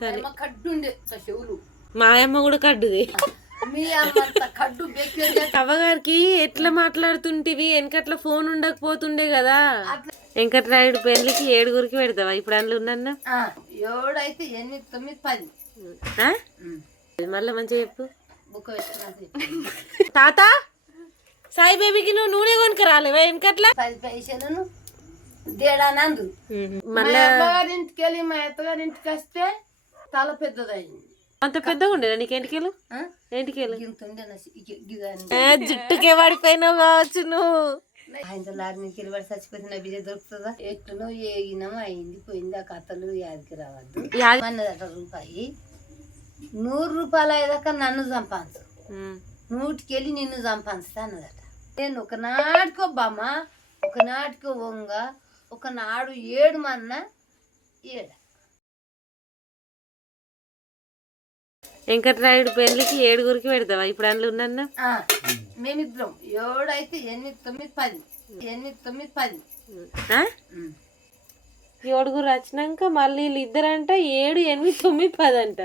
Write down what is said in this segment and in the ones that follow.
సరే కడ్డుండే చెవులు మా అమ్మ కూడా కడ్డుది. మీ అమ్మంత కడ్డు అవ్వగారికి ఎట్లా మాట్లాడుతుంటివి? వెనకట్లా ఫోన్ ఉండకపోతుండే కదా. వెంకట్రాయుడు పెళ్లికి 7 పెడతావా ఇప్పుడు? అందులో ఉన్నా 7 అయితే 8, 9, 10. మళ్ళా మంచిగా చెప్పు. తాత సాయి బేబీకి నువ్వు నూనె కొనుక రాలేవా? వెనకట్లా 10 పైసలను దేడానందు. మళ్ళా ఇంటికి వెళ్ళి మా అత్తగారింటికి వస్తే తల పెద్దదయింది. అంత పెద్దగా ఉండేదా నీకు ఎంటికెళ్ళు? ఎంటికెళ్ళు జుట్టుకే పడిపోయినావు కావచ్చు నువ్వు. ఆయన లారీకి వెళ్ళి పడి చచ్చిపోతే నా బిడ్డ దొరుకుతుందా? ఎట్లునో ఏగినమో అయింది పోయింది. ఆ కథలు యాదికి రావద్దు అన్నదట. రూపాయి 100 రూపాయలు అయ్యేదాకా నన్ను సంపాదించు, 100కి వెళ్ళి నిన్ను సంపాదిస్తా అన్నదట. నేను ఒకనాటికో బామ్మ, ఒకనాటికో వంగ, ఒకనాడు 7 మన్న 7. వెంకట్రాయుడు పెళ్లికి 7 పెడతావా ఇప్పుడు? అందులో ఉన్నా మేమిద్దరం 7 అయితే 8, 9, 10. 8, 9, 10. 7 వచ్చినాక మళ్ళీ వీళ్ళు ఇద్దరంట 7, 8, 9, 10 అంట.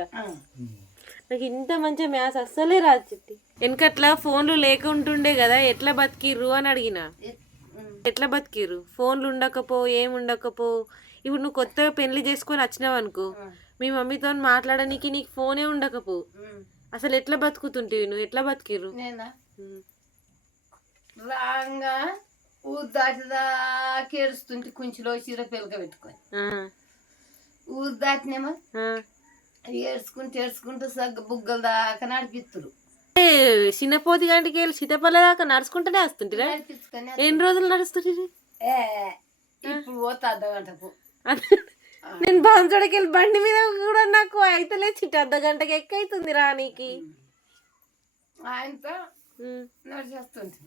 నాకు ఇంత మంచిగా మ్యాథ్స్ అస్సలే రాదు చిట్టి. వెనకట్లా ఫోన్లు లేకుంటుండే కదా, ఎట్లా బతికిర్రు అని అడిగిన. ఎట్లా బతికిర్రు? ఫోన్లు ఉండకపో ఏం ఉండకపో. ఇప్పుడు నువ్వు కొత్తగా పెళ్లి చేసుకొని వచ్చినావు అనుకో, మీ మమ్మీతో మాట్లాడడానికి నీకు ఫోనే ఉండకపో. అసలు ఎట్లా బతుకుతుంటివి నువ్వు? ఎట్లా బతికిర్రు? నేనా రాంగా ఊరు దాటిదాకా ఏడుస్తుంటే కుంచిలో చీర పిలక పెట్టుకొని ఊరు దాటినేమో ఏడ్చుకుంటూ సగ్గ బుగ్గలు దాకా నడిపిస్తురు. చిన్నపోతి గంటకి వెళ్ళి సీతపల్లె దాకా నడుచుకుంటూనే వస్తుంటిరా? ఎన్ని రోజులు నడుస్తుంటే? ఇప్పుడు పోతా అర్ధగంటకు. నేను బాంచోడికి వెళ్ళి బండి మీద కూడా నాకు అయితలే చిట్టి. అర్ధగంటకి ఎక్కైతుంది రానికి. ఆయనతో నడిచేస్తుంది.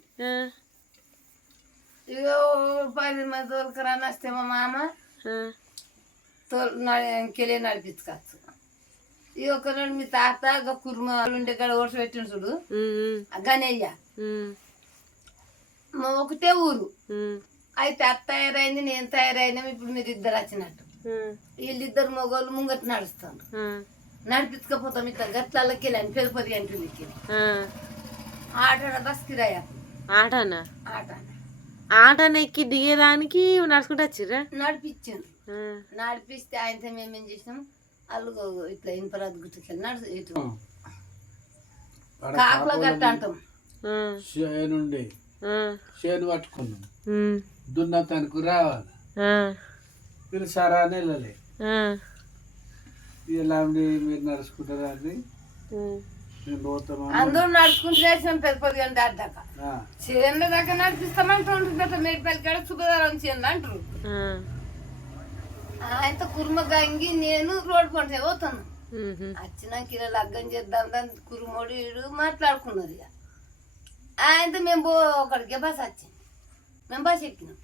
ఇగో 10 మంది తోలుకరాని వస్తే మా మామ కెళ్ళి నడిపించుకోవచ్చు. ఇక ఒకనాడు మీ తాత కుర్మ ఉండే కాడ ఓట్స్ పెట్టిన చూడు గనయ్య, ఒకటే ఊరు. అయితే అత్త తయారైంది, నేను తయారైనా. ఇప్పుడు మీరు ఇద్దరు వచ్చినట్టు వీళ్ళిద్దరు మగవాళ్ళు ముంగట నడుస్తాను. నడిపించకపోతాం ఇట్లా గట్లకి వెళ్ళాను పెరుపతి గంటలకి. ఆటోడ బస్ కిరాయ. ఆటనా? ఆటన ఎక్కి దిగేదానికి నడుచుకుంటూ వచ్చిర్రా? నడిపించాను. నడిపిస్తే ఆయనతో మేమేం చేసినాం, అల్లు ఇట్లా ఇనుపరాదు గుట్టు నడుచు ఇటు కాకుల గట్ట అంటాం. చేను పట్టుకున్నాం, దున్నతానికి రావాలి. మీరు సరా అని వెళ్ళలే. ఇలా మీరు నడుచుకుంటారా అని మేము పోతాము. అందరూ నడుచుకుంటూ వేసినాం పెద్దపది గంట దాకా. చేనుల దాకా నడిపిస్తామంటే మేడిపల్లి కాడ సుఖదారం చేను అంటారు. ఆయనతో కుర్మ గంగి నేను రోడ్డు కొంటే పోతాను. వచ్చినాక ఇలా లగ్గం చేద్దాం దాని కురుమోడు మాట్లాడుకున్నారు. ఇక ఆయనతో మేము ఒకడికే బస్ వచ్చింది. మేము బస్ ఎక్కినాం.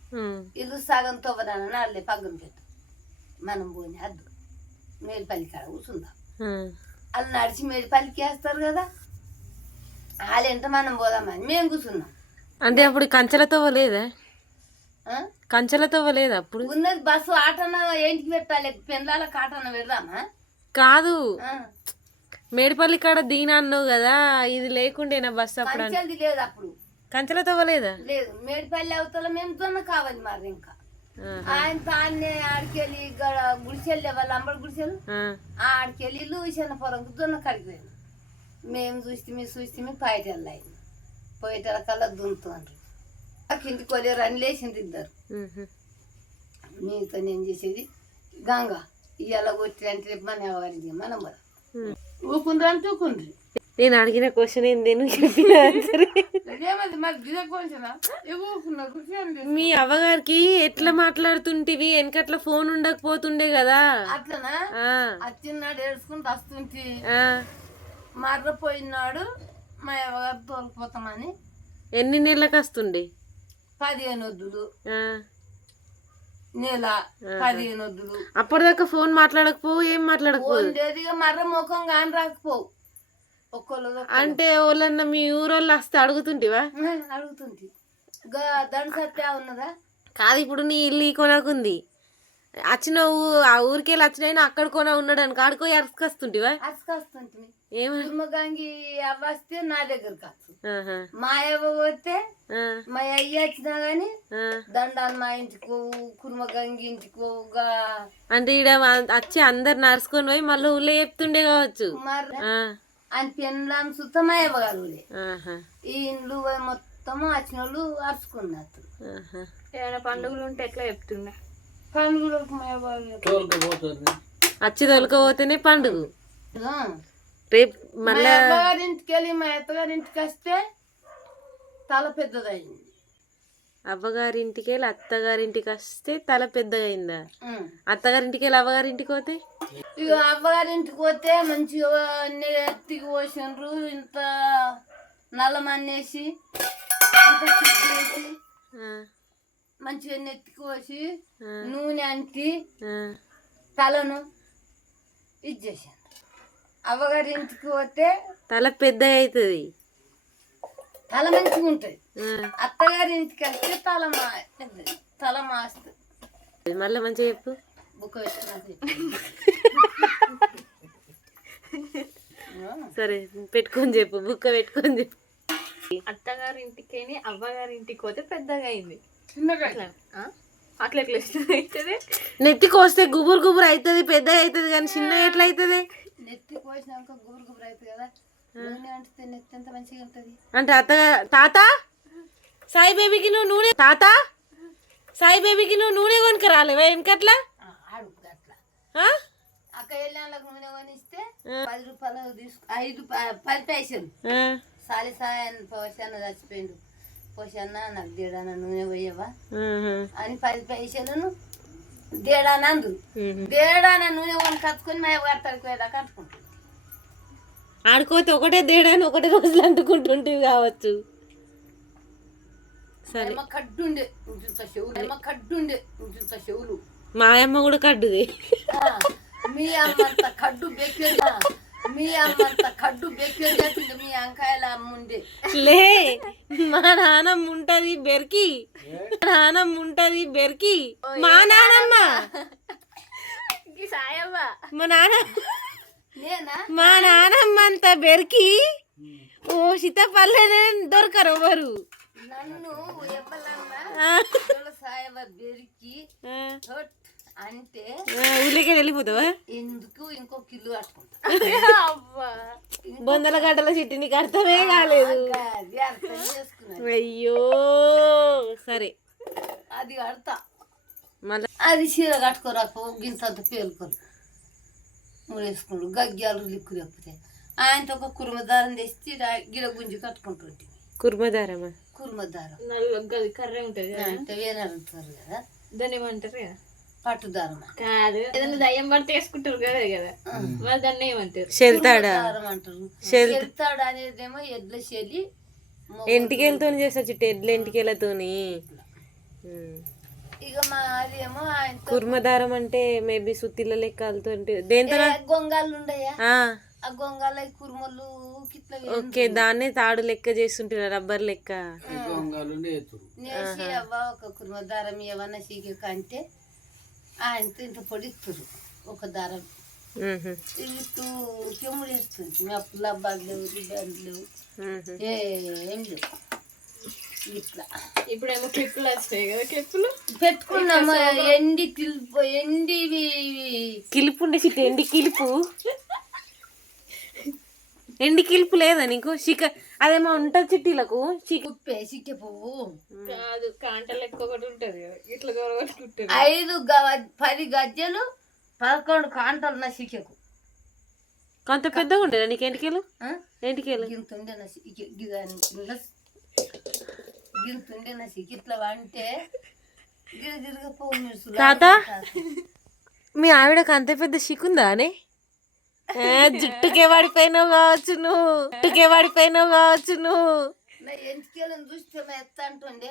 ఇల్లు సగం తవ్వదానని వాళ్ళే పగ్గం పెట్టు మనం పోని అద్దు మేడిపల్లి కాడ కూర్చుందాం. వాళ్ళు నడిచి మేడిపల్లికి వేస్తారు కదా, వాళ్ళు ఎంత మనం పోదామని మేము కూర్చున్నాం. అంటే అప్పుడు కంచెలతో లేదా? కంచెలతో లేదా అప్పుడు? ఉన్నది బస్సు. ఆటన ఏంటికి పెట్టాలి? పెండ్లాలకు ఆటన పెడదామా? కాదు, మేడిపల్లి కాడ దీని అన్నావు కదా, ఇది లేకుండేనా బస్సు? అప్పుడు కంచెలది లేదు అప్పుడు. కంచెలతో లేదా? లేదు. మేడిపల్లి అవతల మేము దొన్న కావాలి మరి. ఇంకా ఆయన తాన్నే ఆడికెళ్ళి గుడిసెళ్ళే వాళ్ళు అంబడి గుడిసెలు ఆడికెళ్ళి ఇల్లు చిన్నపురంకు దొన్న కడిగిపోయాను. మేము చూస్తే పైట వెళ్ళాయి. పోయేటల కల్లా దున్నుతుండ్రు. ఇంటికి కొద్దిగా రన్ లేచింది ఇద్దరు. మీతో నేను చేసేది గంగ ఇవాళ కొట్టి అంటే రేపు మన ఎవరికి మనం కదా ఊకుండ్రు అంటే ఊకుండ్రి. నేను అడిగిన క్వశ్చన్ ఏంది నువ్వు చెప్పిన ఆన్సర్? మీ అవ్వగారికి ఎట్లా మాట్లాడుతుంటివి? వెనకట్లా ఫోన్ ఉండకపోతుండే కదా. అట్లనా? వచ్చినాడు ఏడ్చుకుంటూ వస్తుంటే మర్రపోయినాడు మా అవ్వగారు తోలుకుపోతామని. ఎన్ని నెలలకు వస్తుండే? 15 వద్దులు నెల 15 వద్దులు. అప్పటిదాకా ఫోన్ మాట్లాడకపోవు, ఏం మాట్లాడకపోవు. మర్ర ముఖం కాని రాకపోవు. అంటే వాళ్ళన్న మీ ఊరోళ్ళు వస్తే అడుగుతుంటివా? అడుగుతుంది. దండ సత్యా ఉన్నదా? కాదు, ఇప్పుడు నీ ఇల్లు కొనకుంది వచ్చినావు ఆ ఊరికెళ్ళి వచ్చినాయినా అక్కడ కొన ఉన్నాడు అని కాడుకో అరుసుకొస్తుంటివా? అసుకొస్తుంది ఏమని? కుర్మగంగి అవ్వ వస్తే నా దగ్గరకు వచ్చు. ఆహా. మా అవ్వ పోతే ఆ, మా అయ్య వచ్చినా గాని ఆ. దండాలు మా ఇంటికి పోవు, కుర్మగంగి ఇంటికి పోవుగా. అంటే ఈడ వచ్చి అందరు నడుచుకొని పోయి మళ్ళీ ఊళ్ళో చెప్తుండే కావచ్చు. మరి ఆ, ఆయన పెళ్ళాం సుతం మా అవ్వ గారు ఆహా, ఈ ఇండ్లు పోయి మొత్తము వచ్చిన వాళ్ళు అరుచుకున్నారు. ఆహా. ఏమైనా పండుగలు ఉంటే ఎట్లా చెప్తుండే? పండుగలకు మా అవ్వ గారు తోలుకపోతుంది. వచ్చి తొలకపోతేనే పండుగ. ఆ. రేపు మా మళ్ళా అవ్వగారింటికి వెళ్ళి మా అత్తగారింటికి వస్తే తల పెద్దదయింది. అవ్వగారింటికి వెళ్ళి అత్తగారింటికి వస్తే తల పెద్దగా అయిందా? ఉం. అత్తగారింటికి వెళ్ళి అవ్వగారింటికి పోతే ఇక అవ్వగారింటికి పోతే మంచిగా నెత్తికి పోసిండ్రు, ఇంత నల్లమన్నేసి ఇంత చిక్కేసి ఆ, మంచిగా నెత్తికి పోసి ఆ, నూనె అంటి ఆ. తలను ఇది చేశాను. అవ్వగారింటికి పోతే తల పెద్దగా అవుతుంది. తల మంచిగా ఉంటుంది. ఆ, అత్తగారింటికి వస్తే తల మాస్తుంది. మళ్ళీ మంచిగా చెప్పు. బుక్క పెట్టుకున్నది. సరే పెట్టుకొని చెప్పు, బుక్క పెట్టుకొని చెప్పు. అత్తగారి ఇంటికి అవ్వగారి ఇంటికి పోతే పెద్దగా అయింది. చిన్నగా ఆ? అట్లా ఎట్లా అవుతుంది? నెత్తికి వస్తే గుబురు గుబురు అవుతుంది, పెద్దగా అవుతుంది, కానీ చిన్న ఎట్లా అవుతుంది? నెత్తికి పోసినాక గుబురు గుబురు అవుతుంది కదా, నూనె అంటితే నెత్తి ఎంత మంచిగా ఉంటుంది. అంటే తాత సాయి బేబీకి నువ్వు నూనె, తాత సాయి బేబీకి నువ్వు నూనె కొనుక రాలేవా వెనకట్లా? అడుగు అట్లా ఆ? అక్క వెళ్ళాలకు నూనె కొనిస్తే 10 రూపాయలు తీసుకు 10 పైసలు ఆ, సాలి సాయాన్ని పోషాన్న చచ్చిపోయిండు. పోషాన్న నాకు దేడాన నూనె పోయేవా ఆహా. అని 10 పైసలను దేడాన అందు. ఉహు. దేడాన నూనె కొని కట్టుకొని మా గారి తడికి పోయేదాకా కట్టుకుంటుంది. ఆడుకోతే ఒకటే దేడాన్ని ఒకటే రోజులు అంటుకుంటుంటివి కావచ్చు. సరే ఏమో కడ్డుండే ఇంత చెవులు, ఏమో కడ్డుండే ఇంత చెవులు. మా అమ్మ కూడా కడ్డుది. ఆ, మీ అమ్మంత కడ్డు బెక్కేది, మీ అమ్మంత కడ్డు బెక్కేది మీ అంకాయల అమ్ముండే. లే మా నానమ్మ ఉంటది బెరికి, మా నానమ్మ ఉంటది బెరికి. మా నానమ్మ సాయవ్వ మా నాన్న నేనా మా నానమ్మ అంత బెరికి ఓ సీతాపల్లెనే దొరకరు ఎవరు. నన్ను ఎవ్వలన్నా ఆ, సాయవ బెరికి ఆ, హట్ అంటే ఊళ్ళకి వెళ్ళిపోతావా? ఎందుకు ఇంకో కిల్లు కట్టుకుంటా. బొందల గడ్డల చిట్టి నీకు అర్థమే కాలేదు. అది అర్థం చేసుకున్నాను. అయ్యో సరే అది కడతా. మళ్ళా అది చీర కట్టుకోరాకు గింతంత పేలుకోరు ముడేసుకుంటు గగ్గ్యాలు లిక్కు లేకపోతే ఆయనతో ఒక కుర్మదారం తెచ్చి గిడ గుంజి కట్టుకుంటుంటే కుర్మదారమా? కుర్మదారం కర్రే ఉంటది కదా, అంటే వేనారంటారు కదా, దాన్ని ఏమంటారు కదా? పట్టుదారమా కాదు, ఏదైనా దయ్యం పడితే వేసుకుంటారు కదా కదా, మరి దాన్ని ఏమంటారు? చెల్తాడా? దారం అంటారు. చెల్తాడు అనేదేమో ఎడ్ల చెల్లి ఎంటికెళ్ళతో చేస్తా చిట్టి, ఎడ్ల ఎంటికెళ్ళతోని. ఇక మా అదేమో ఆయన కుర్మదారం అంటే మేబీ సుత్తిల లెక్క వెళ్తుంటే దేంతో? గొంగాళ్ళు ఉండయా, ఆ, ఆ గొంగాళ్ళ కుర్మలు కిట్ల ఓకే దాన్నే తాడు లెక్క చేస్తుంటారు, రబ్బర్ లెక్క. గొంగాలు నేతురు. నేసి అవ్వ ఒక కుర్మ దారం ఏమన్నా సీకి కంటే ఆయనతో ఇంత పొడిస్తురు ఒక దారం ఉహు, ఇటు చెమ్ముడు వేస్తుంది. మీ అప్పుడు లబ్బాలు లేవు, రిబ్బాలు లేవు, ఉహు. ఏం లేవు. ఇట్లా ఇప్పుడేమో క్లిప్పులు వచ్చినాయి కదా, క్లిప్పులు పెట్టుకున్నాము. ఎండి కిల్పు ఎండివి కిలుపు ఉండే చిట్టి, ఎండి కిలుపు. ఎండి కిలుపు లేదా నీకు? అదేమో ఉంటుంది చిట్టీలకు ఉప్పే సిక్కే పువ్వు కాదు, కాంటలు ఎక్కువ ఒకటి ఉంటది కదా, ఇట్లా గొరగొట్టుకుంటారు. 10 గజ్జలు 11 కాంటలు నా సిక్కెకు. కొంత పెద్దగా ఉండేదా నీకు ఎంటికెళ్ళు? ఎంటికెళ్ళు గింతుండే నా గింతుండే నా సిక్కి ఇట్లా అంటే గిరగిరగా పువ్వు మిరుసు తాత మీ ఆవిడకు అంత పెద్ద సిక్కుందా అని? జుట్టుకే పడిపోయినావు కావచ్చు నువ్వు, జుట్టుకే పడిపోయినావు కావచ్చు నువ్వు. నా ఎంటికెళ్ళని చూస్తే మా ఎత్త అంటుండే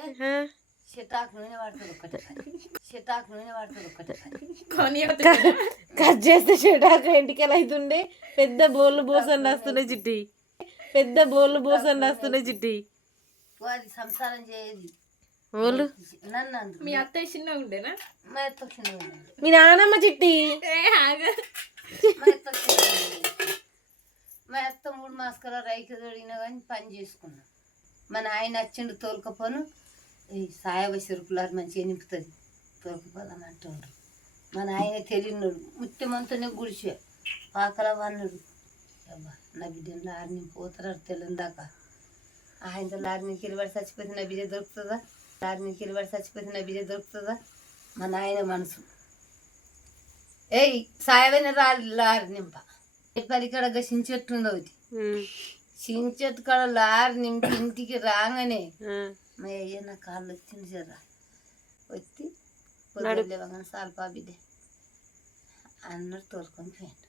చెటాకు నూనె వాడుతుంది ఒకటి పని, చెటాకు నూనె వాడుతుంది ఒకటి పని. కట్ చేస్తే చెటాకు ఎంటికెళ్ళ అవుతుండే, పెద్ద బోళ్ళు బోసండి వస్తున్నాయి చిట్టి, పెద్ద బోళ్ళు బోసండి వస్తున్నాయి చిట్టి. అది సంసారం చేయదు. వాళ్ళు నన్ను అందుకు మీ అత్తయ్య చిన్న ఉండేనా? మా ఎత్త చిన్నగా ఉంది. మీ నానమ్మ చిట్టి మా ఎత్త చిన్నగా ఉంది. మా ఎత్త 3 మాసాల రైతు తొడిగినా కానీ పని చేసుకున్నాం. మన ఆయన వచ్చిండు తోలుకపోను ఈ సాయవ చెరుకులారు మంచిగా నింపుతుంది తోలుకపోదాం అంటుండ్రు. మన ఆయన తెలియనుడు ముత్యమంతనే గుడిసే పాకల వన్నుడు నా బిడ్డను లారీ నింపిపోతారు తెల్లందాకా. ఆయనతో లారీ నీకు ఇరవడి చచ్చిపోతే నా బిడ్డ దొరుకుతుందా? లారీ నీకు ఇరవడి చచ్చిపోతే నా బిడ్డ దొరుకుతుందా? మన ఆయన మనసు ఏయ్ సాయమైన లారీ నింప పరికడగా సించెట్టు ఉంది ఒకటి. సించెట్టు కాడ లారీ నింపి ఇంటికి రాగానే మా అయ్య నా కాళ్ళు వచ్చింది జర్రా వచ్చి పొద్దులేవగానే సాల్పా బిడ్డ అన్నట్టు తోలుకొని పోయిండు.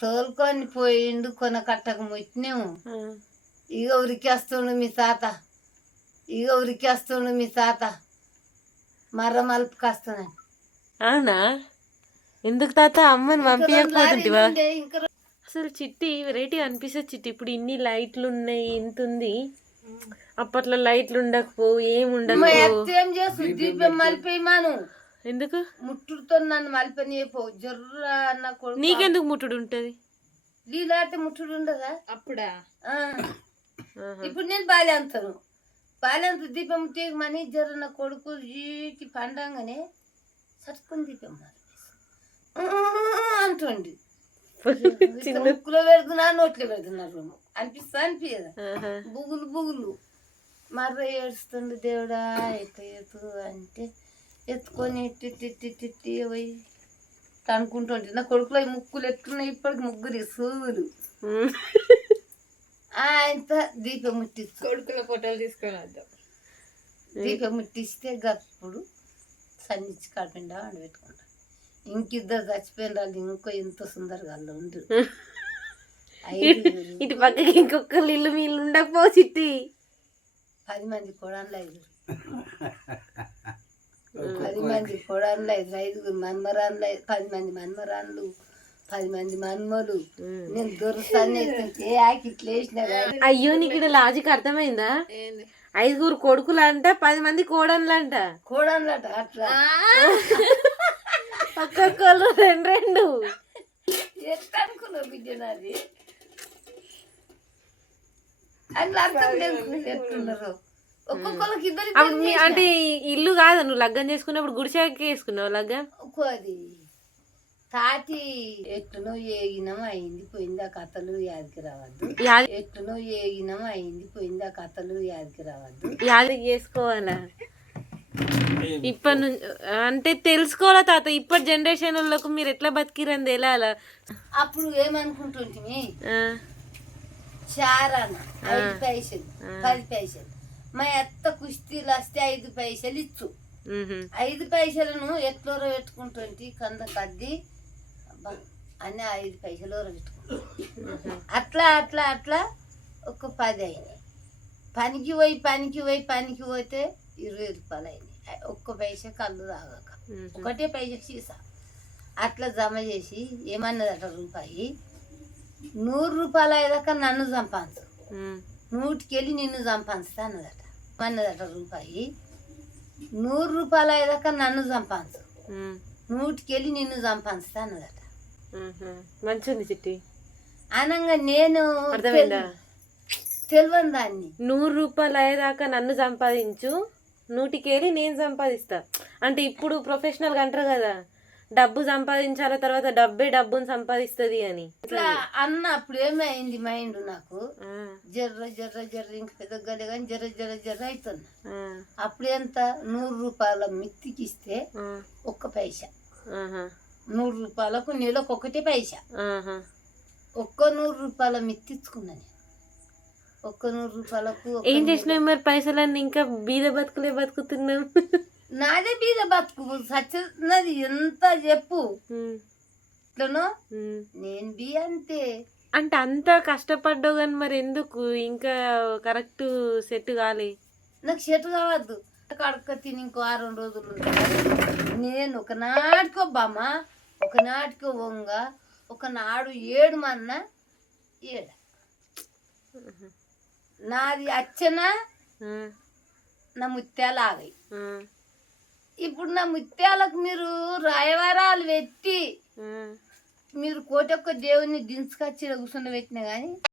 తోలుకొని పోయిండు కొన కట్టక ముట్టినేము. ఇక ఉరికేస్తుండు మీ తాత, ఇక ఉరికేస్తుండు మీ తాత మర్ర మలుపుకి వస్తున్నాను. అవునా? ఎందుకు తాత అమ్మని పంపించకపోతుంటివా? ఇంకా అసలు చిట్టి వెరైటీ అనిపిస్తుంది చిట్టి. ఇప్పుడు ఇన్ని లైట్లు ఉన్నాయి, ఇంత ఉంది. అప్పట్లో లైట్లు ఉండకపో ఏముండదు. ఏం చేస్తు దీపం మలిపోయిమాను. ఎందుకు ముట్టుడుతో నన్ను మలిపనిపో జర్ర అన్న కొడుకు. నీకెందుకు ముట్టుడు ఉంటది? లీలాడితే ముట్టుడు ఉండదా? అప్పుడా? ఇప్పుడు నేను బాల్యాంతాను బాల్యాంత దీపం ముట్టేయమని జర్ర నా కొడుకు జీకి పండంగానే సట్టుకుని దీపం అంటుండి. ముక్కులో పెడుతున్నా నోట్లో పెడుతున్నారు అనిపియదా? బుగులు బుగులు మర్ర ఏడుస్తుండు. దేవుడా ఎత్తు అంటే ఎత్తుకొని ఇట్టి పోయి అనుకుంటుంటే నా కొడుకులో ముక్కులు ఎట్టున్నాయి. ఇప్పటికి ముగ్గురు సూలు ఆయనతో దీపం ముట్టిస్తు కొడుకుల ఫోటోలు తీసుకొని వద్దాం. దీపం ముట్టిస్తే గప్పుడు సన్నిచ్చి కాకుండా వండి పెట్టుకుంటా. ఇంకిద్దరు చచ్చిపోయిన వాళ్ళు ఇంకో ఎంతో సుందరగా ఉండు. ఇటు పక్కకి ఇంకొకరు ఇల్లు వీళ్ళు ఉండకపో చిట్టి. 10 మంది కొడాన్లు 5, 10 మంది కొడాన్లు 5, 5 మన్మరాన్లు 10 మంది మన్మరాన్లు 10 మంది మన్మలు. నేను దొరుకుతాను ఏ ఆకిట్లు వేసినా. అయ్యో నీకు ఇక్కడ లాజిక్ అర్థమైందా? 5 కొడుకులు అంట, 10 మంది కోడన్లు అంట. కోడాన్లట అట్లా ఒక్కొక్కరు 2 ఎట్లా అనుకున్నావు బిడ్డ నాది అట్లా అర్థం చేసుకుని ఎట్లున్నారు ఒక్కొక్కరికి ఇద్దరు అంటే ఇల్లు కాదు నువ్వు లగ్గం చేసుకున్నప్పుడు గుడిసాకి వేసుకున్నావు లగ్గం. అది తాటి ఎట్లునో ఏగినం అయింది పోయింది ఆ కథలు యాదికి రావద్దు. ఎట్లునో ఏగినం అయింది పోయింది ఆ కథలు యాదికి రావద్దు. యాది చేసుకోవాలా ఇప్పటి నుంచి అంటే తెలుసుకోవాలా తాత. ఇప్పటి జనరేషన్ వాళ్ళకు మీరు ఎట్లా బతికిరని తెలియాలా. అప్పుడు ఏమనుకుంటుంటిమి చారాన 5 పైసలు 10 పైసలు మా అత్త కుస్తీలు వస్తే 5 పైసలు ఇచ్చు. 5 పైసలను ఎట్లా పెట్టుకుంటుంటే కంద కద్ది అని 5 పైసలు పెట్టుకుంటాం. అట్లా అట్లా అట్లా ఒక 10 అయినాయి. పనికి పోతే 20 రూపాయలు అయినాయి. ఒక్క పైసా కళ్ళు తాగాక 1 పైసా సీసా అట్లా జమ చేసి ఏమన్నదట రూపాయి 100 రూపాయలు అయ్యేదాకా నన్ను సంపాదించు 100కి వెళ్ళి నిన్ను సంపాదిస్తా అన్నదట. అన్నదట రూపాయి 100 రూపాయలు అయ్యేదాకా నన్ను సంపాదించు 100కి వెళ్ళి నిన్ను సంపాదిస్తా అన్నదట. మంచిది చిట్టి. అనంగా నేను అర్థమైందా? తెలియని దాన్ని 100 రూపాయలు అయ్యేదాకా నన్ను సంపాదించు 100కి వెళ్ళి నేను సంపాదిస్తా అంటే ఇప్పుడు ప్రొఫెషనల్గా అంటారు కదా డబ్బు సంపాదించాల తర్వాత డబ్బుని సంపాదిస్తుంది అని. ఇట్లా అన్న అప్పుడు ఏమైంది మైండ్ నాకు జర్ర జర్ర జర్ర ఇంక పెద్దగానే కానీ జర్ర జర్ర జర్ర అవుతున్నా. అప్పుడు ఎంత 100 రూపాయల మిత్తికి ఇస్తే 1 పైసా 100 రూపాయలకు నెలకు 1 పైసా. 100 రూపాయల మిత్తిచ్చుకున్నా నేను. 100 రూపాయలకు ఏం చేసినావు మరి పైసలన్నీ? ఇంకా బీద బతుకులే బతుకుతున్నాం. నాదే బీద బతుకు సచ్చినది ఎంత చెప్పు. ఇట్లనో నేను బీ అంతే. అంటే అంత కష్టపడ్డావు కానీ మరి ఎందుకు ఇంకా కరెక్ట్ సెట్ కాలే? నాకు సెట్ కావద్దు. కడక తిని ఇంకో 6 రోజులు నేను ఒకనాటికో బామ్మ ఒకనాటికో వంగ ఒకనాడు 7 మన్న 7 నాది అచ్చనా నా ముత్యాలు ఆగాయి. ఆ, ఇప్పుడు నా ముత్యాలకు మీరు రాయవారాలు పెట్టి ఆ. మీరు కోటొక్క దేవుని దించుకొచ్చి కూర్చుని పెట్టినా కానీ